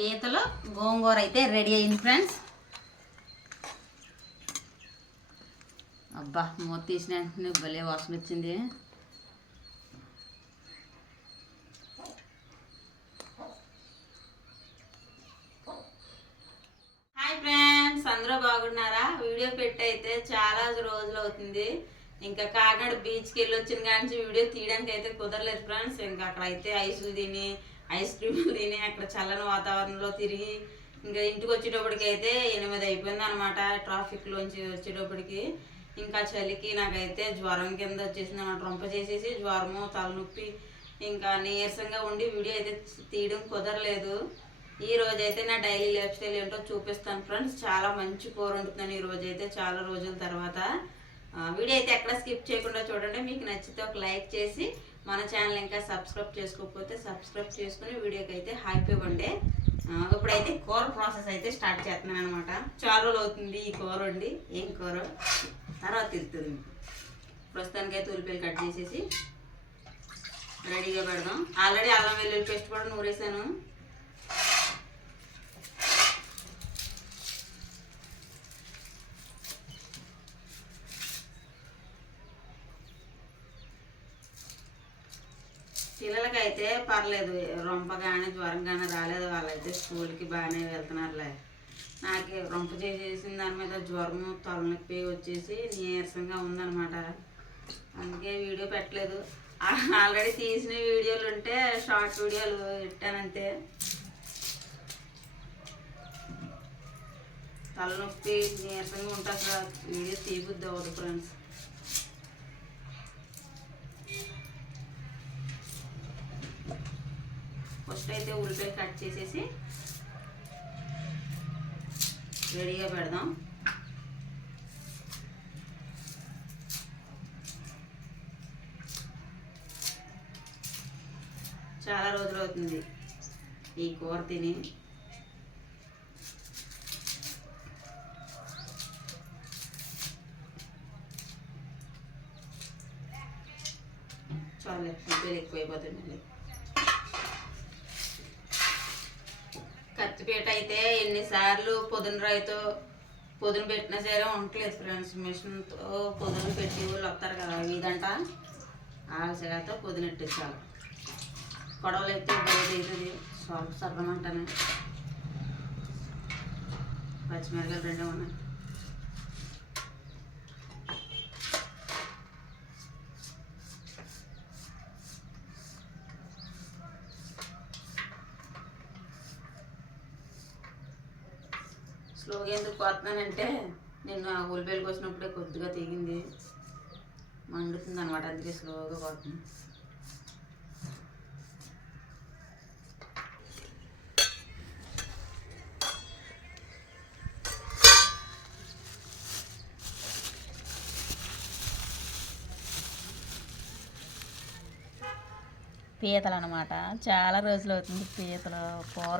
పీతలు గోంగూర అయితే రెడీ అయింది ఫ్రెండ్స్. అబ్బా మూత తీసిన వెంటనే భలే వాసన వచ్చింది. హాయ్ ఫ్రెండ్స్ అందరూ బాగున్నారా? వీడియో పెట్టి అయితే చాలా రోజులు అవుతుంది. ఇంకా కాకినాడ బీచ్కి వెళ్ళి వచ్చిన కానీ వీడియో తీయడానికి అయితే కుదరలేదు ఫ్రెండ్స్. ఇంకా అక్కడ అయితే ఐసులు తిని ఐస్ క్రీమ్ తిని అక్కడ చల్లని వాతావరణంలో తిరిగి ఇంకా ఇంటికి వచ్చేటప్పటికి అయితే ఎనిమిది అయిపోయింది అనమాట ట్రాఫిక్లోంచి వచ్చేటప్పటికి. ఇంకా చలికి నాకైతే జ్వరం కింద వచ్చేసింది అనమాట రొంప చేసేసి జ్వరము తలనొప్పి ఇంకా నీరసంగా ఉండి వీడియో అయితే తీయడం కుదరలేదు. ఈ రోజు అయితే నా డైలీ లైఫ్ స్టైల్ ఏంటో చూపిస్తాను ఫ్రెండ్స్. చాలా మంచి కూర వండుతున్నాను ఈ రోజు అయితే చాలా రోజుల తర్వాత. వీడియో అయితే ఎక్కడ స్కిప్ చేయకుండా చూడండి. మీకు నచ్చితే ఒక లైక్ చేసి మన ఛానల్ ఇంకా సబ్స్క్రైబ్ చేసుకోకపోతే సబ్స్క్రైబ్ చేసుకుని వీడియోకి అయితే హ్యాపీ వండే ఇప్పుడైతే కూర ప్రాసెస్ అయితే స్టార్ట్ చేస్తున్నాను అనమాట చాలా రోజులు అవుతుంది ఈ కూర వండి. ఏం కూర? తర్వాత తెలుస్తుంది మీకు. ఉల్లిపాయలు కట్ చేసేసి రెడీగా పెడదాం. ఆల్రెడీ అల్లం వెల్లుల్లి పేస్ట్ కూడా నూరేసాను. పిల్లలకైతే పర్లేదు రొంప కానీ జ్వరం కానీ రాలేదు వాళ్ళైతే స్కూల్కి బాగానే వెళ్తున్నారులే. నాకు రొంప చేసేసిన దాని మీద జ్వరము తలనొప్పి వచ్చేసి నీరసంగా ఉందన్నమాట. అందుకే వీడియో పెట్టలేదు. ఆల్రెడీ తీసిన వీడియోలు ఉంటే షార్ట్ వీడియోలు పెట్టానంతే. తలనొప్పి నీరసంగా ఉంటుంది వీడియో తీపుద్ది అవ్వదు ఫ్రెండ్స్. అయితే ఉల్లిపాయలు కట్ చేసేసి రెడీగా పెడదాం. చాలా రోజులు అవుతుంది ఈ కూర తిని. చాలా ఉల్లిపాయలు ఎక్కువైపోతుంది మళ్ళీ. కత్తిపీట అయితే ఎన్నిసార్లు పొద్దున రాయితో పొద్దున పెట్టినా సరే ఉండట్లేదు ఫ్రెండ్స్. మిషన్తో పొద్దున పెట్టి వాళ్ళు వస్తారు కదా ఇదంట వాళ్ళ చేత పొద్దున ఎట్టించాలి గొడవలు అయితే బయట అవుతుంది సర్వం అంటాను. పచ్చిమిరకాయలు రెండే ఉన్నాయి స్లోగా ఎందుకు కోస్తున్నానంటే నిన్న ఆ ఉల్లిపాయలు కోసినప్పుడే కొద్దిగా తెగింది. మండుతుంది అనమాట అందుకే స్లోగా కోస్తున్నాను పీతలు అనమాట చాలా రోజులు అవుతుంది పీతలు కూర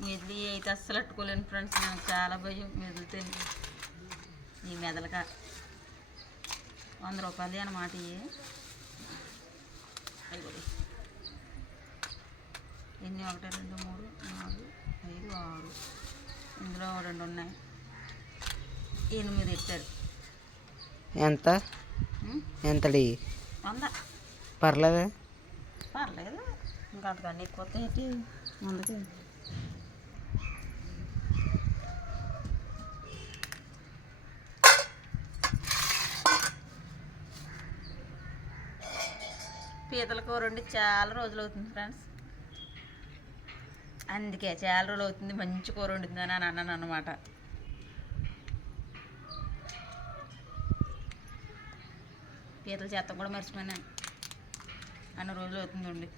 మెదిలి అయితే అస్సలు అట్టుకోలేను ఫ్రెండ్స్ నాకు చాలా భయం. మెదులుతే ఈ మెదలక వంద రూపాయలు అన్నమాట ఇవి. ఎన్ని? ఒకటి రెండు మూడు నాలుగు ఐదు ఆరు. ఇందులో రెండు ఉన్నాయి. ఎనిమిది ఎట్టారు ఎంత? ఎంతడి? వంద. పర్లేదా? పర్లేదు. ఇంకా అంతకన్నా ఎక్కువ ముందుకి పీతల కూర వండి చాలా రోజులు అవుతుంది ఫ్రెండ్స్. అందుకే చాలా రోజులు అవుతుంది మంచి కూర వండుతుంది అని అన్నాను అనమాట పీతల చేత కూడా మర్చిపోయినాను అన్న రోజులు అవుతుంది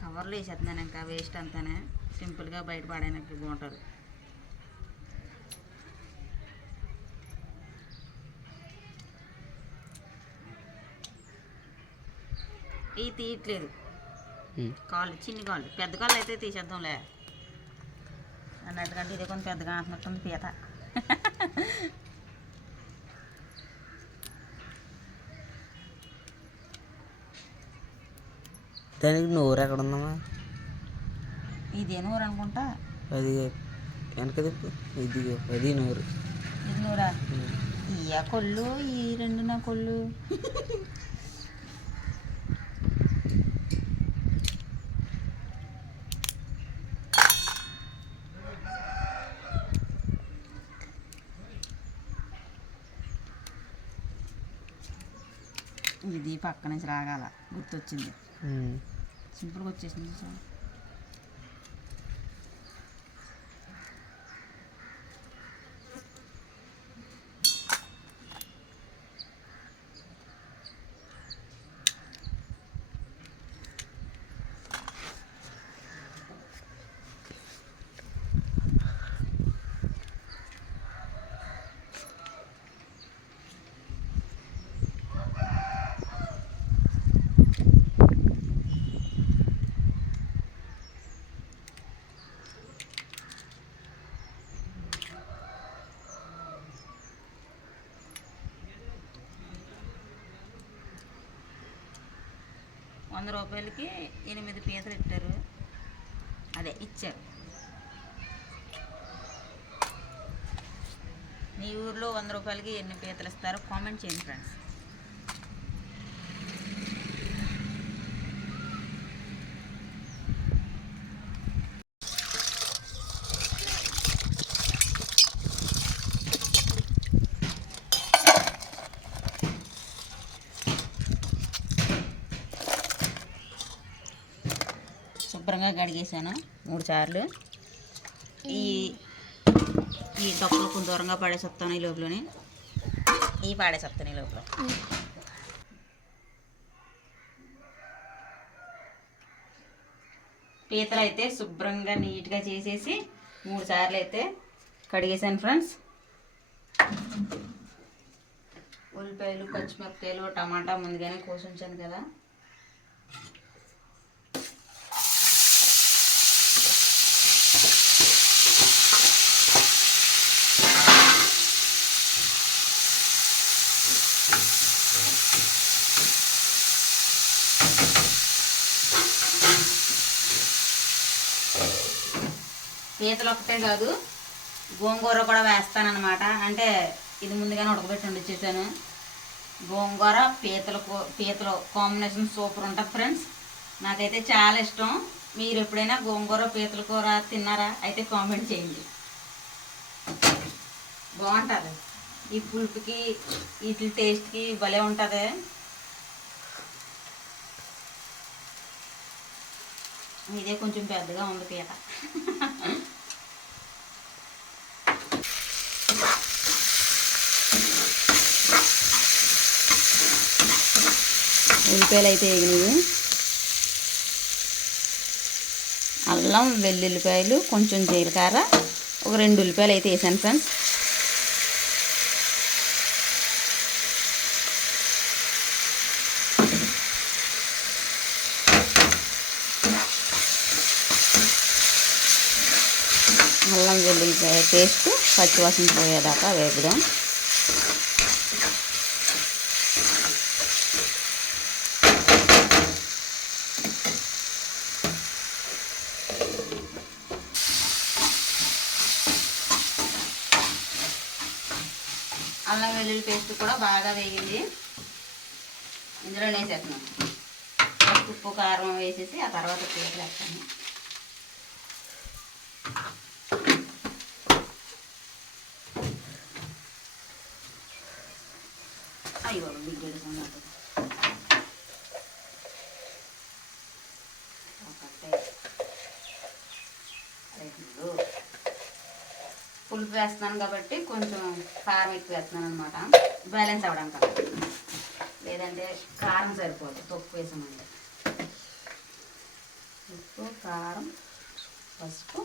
కవర్లు వేసేస్తున్నాను ఇంకా వేస్ట్ అంతానే. సింపుల్గా బయట పడైనట్టు బాగుంటుంది ఇవి తీయట్లేదు కాళ్ళు చిన్ని కాళ్ళు. పెద్ద కాళ్ళు అయితే తీసేద్దాంలే. అన్నట్టుకంటే ఇదే కొంచెం పెద్దగా అంటున్నట్టుంది పీత. దానికి నోరు ఎక్కడ ఉందమ్మా ఇదే నూరు అనుకుంటా అది వెనక తిప్పు ఇది అది నోరు ఇది నూరా. ఇయ్య కొళ్ళు ఈ రెండు నా కొళ్ళు ఇది పక్క నుంచి రాగాల గుర్తొచ్చింది. సింపుల్గా వచ్చేసింది చూసావా? వంద రూపాయలకి ఎనిమిది పీతలు ఇచ్చారు అదే ఇచ్చారు. మీ ఊర్లో వంద రూపాయలకి ఎన్ని పీతలు ఇస్తారో? కామెంట్ చేయండి ఫ్రెండ్స్. శుభ్రంగా కడిగేసాను మూడు సార్లు ఈ ఈ డొక్కలు కొంత దూరంగా పడేసేస్తాను ఈ లోపలని. ఈ పాడేసేస్తాను ఈ లోపల. పీతలు అయితే శుభ్రంగా నీట్గా చేసేసి మూడు సార్లు అయితే కడిగేసాను ఫ్రెండ్స్. ఉల్లిపాయలు పచ్చిమిరపకాయలు టమాటా ముందుగానే కోసి ఉంచాను కదా. పీతలు ఒకటే కాదు గోంగూర కూడా వేస్తానన్నమాట. అంటే ఇది ముందుగానే ఉడకబెట్టి ఉండిచ్చేసాను గోంగూర పీతలు కూ- పీతలు కాంబినేషన్ సూపర్ ఉంటుంది ఫ్రెండ్స్ నాకైతే చాలా ఇష్టం. మీరు ఎప్పుడైనా గోంగూర పీతల కూర తిన్నారా? అయితే కామెంట్ చేయండి. బాగుంటుంది. ఈ పులుపుకి వీటి టేస్ట్కి భలే ఉంటుంది. ఇదే కొంచెం పెద్దగా ఉంది పీత. ఉల్లిపాయలు అయితే వేగినవి అల్లం వెల్లుల్లిపాయలు కొంచెం జీలకర్ర ఒక రెండు ఉల్లిపాయలు అయితే వేసాను ఫ్రెండ్స్. అల్లం వెల్లుల్లిపాయ పేస్ట్ పచ్చివాసన పోయేదాకా వేపుదాం అల్లం వెల్లుల్లి పేస్ట్ కూడా బాగా వేగింది. ఇందులో వేసేస్తున్నాను ఉప్పు కారం వేసేసి ఆ తర్వాత పేస్ట్ వేస్తాను అయ్యో బిగ్గర సన్నట్టు ఒకటే రెండు పులుపు వేస్తున్నాను కాబట్టి కొంచెం కారం ఎక్కువ వేస్తున్నాను అనమాట బ్యాలెన్స్ అవ్వడానికి లేదంటే కారం సరిపోదు. తక్కువ వేసామంటే. ఉప్పు కారం పసుపు.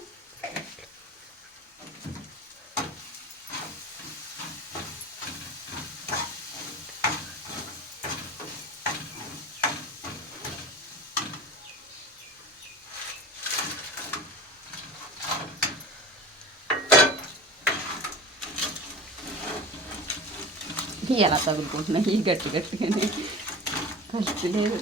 ఎలా తగులుకుంటున్నాయి ఈ గట్టి గట్టిగానే కలిసి లేదు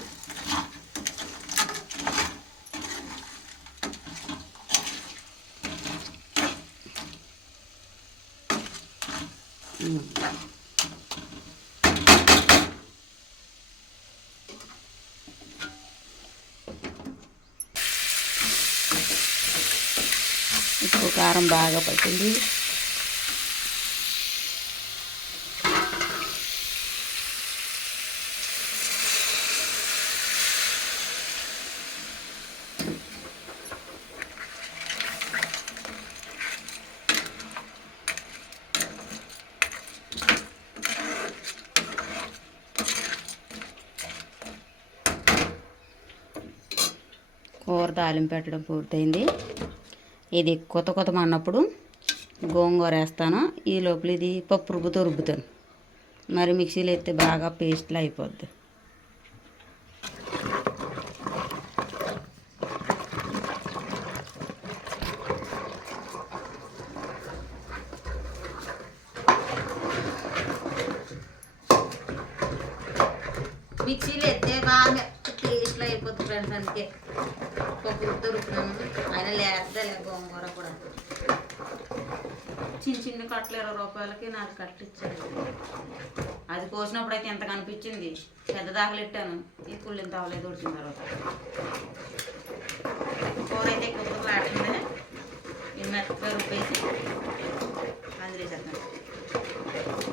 ఉప్పు కారం బాగా పట్టింది కూర తాలింపు పెట్టడం పూర్తయింది. ఇది కొత్త కొత్త అన్నప్పుడు గోంగూర వేస్తాను. ఈ లోపల ఇది పప్పు రుబ్బుతో రుబ్బుతాను. మరి మిక్సీలో ఎత్తే బాగా పేస్ట్లో అయిపోద్ది మిక్సీలో ఎత్తే బాగా పేస్ట్లో అయిపోతుంది ఫ్రెండ్స్ అందుకే పప్పు దొరుకుతున్నాను ఆయన లేదలే గోంగూర కూడా. చిన్న చిన్న కట్టలు ఇరవై రూపాయలకి నాకు కట్టలు అది కోసినప్పుడు అయితే ఎంత కనిపించింది? పెద్ద దాకలెట్టాను ఈ పుల్లు ఇంత అవ్వలేదు ఉడికిన తర్వాత. కూర అయితే కుక్కర్లో ఆడింది ఈ మెత్తగా రుబ్బేసి అది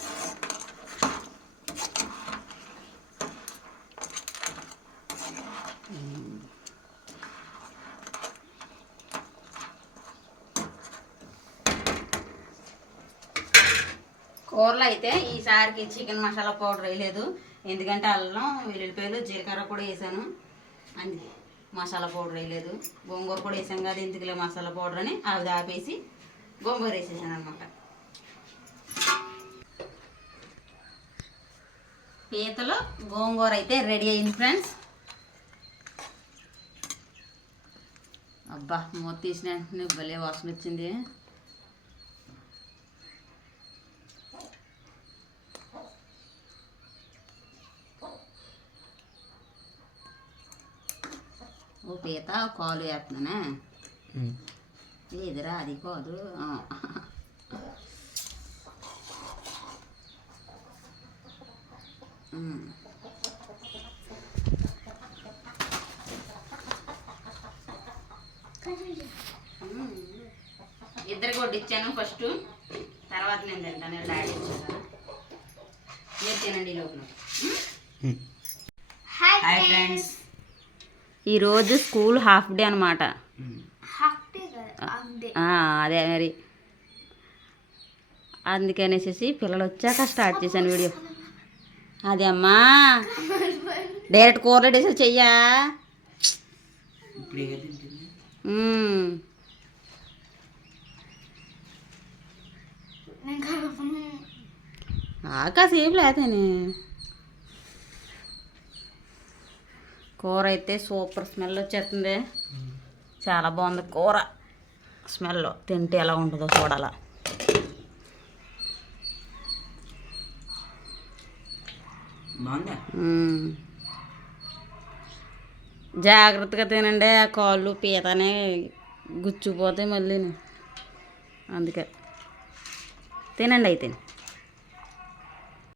అయితే చికెన్ మసాలా పౌడర్ వేయలేదు. ఎందుకంటే అల్లం వెల్లుల్లిపాయలు జీలకర్ర కూడా వేసాను. అందుకే మసాలా పౌడర్ వేయలేదు. గోంగూర కూడా వేసాం కదా ఎందుకులే మసాలా పౌడర్ అని అవి ఆపేసి గోంగూర వేసేసాను అనమాట పీతలో గోంగూర అయితే రెడీ అయింది ఫ్రెండ్స్. అబ్బా మూత తీసిన వెంటనే భలే వాసన వచ్చింది. ఓ పీత కాలు వేస్తున్నానా. ఏదిరా అది కాదు. ఇద్దరికి ఒకటి ఇచ్చాను ఫస్ట్. తర్వాత నేను తింటాను. డాడీ ఇచ్చాను మీరు తినండి ఈ లోపల. హాయ్ ఫ్రెండ్స్ ఈరోజు స్కూల్ హాఫ్ డే అనమాట. అదే మరి. అందుకనేసి పిల్లలు వచ్చాక స్టార్ట్ చేశాను వీడియో. అదే అమ్మా. డైరెక్ట్ కూరలో వేసి చెయ్యా. ఇప్పుడు ఏ లేదని. కూర అయితే సూపర్ స్మెల్ వచ్చేస్తుంది. చాలా బాగుంది కూర. స్మెల్ తింటే ఎలా ఉంటుందో చూడాలా. జాగ్రత్తగా తినండి ఆ కాళ్ళు పీతనే గుచ్చుపోతాయి మళ్ళీ అందుకే. తినండి అయితే.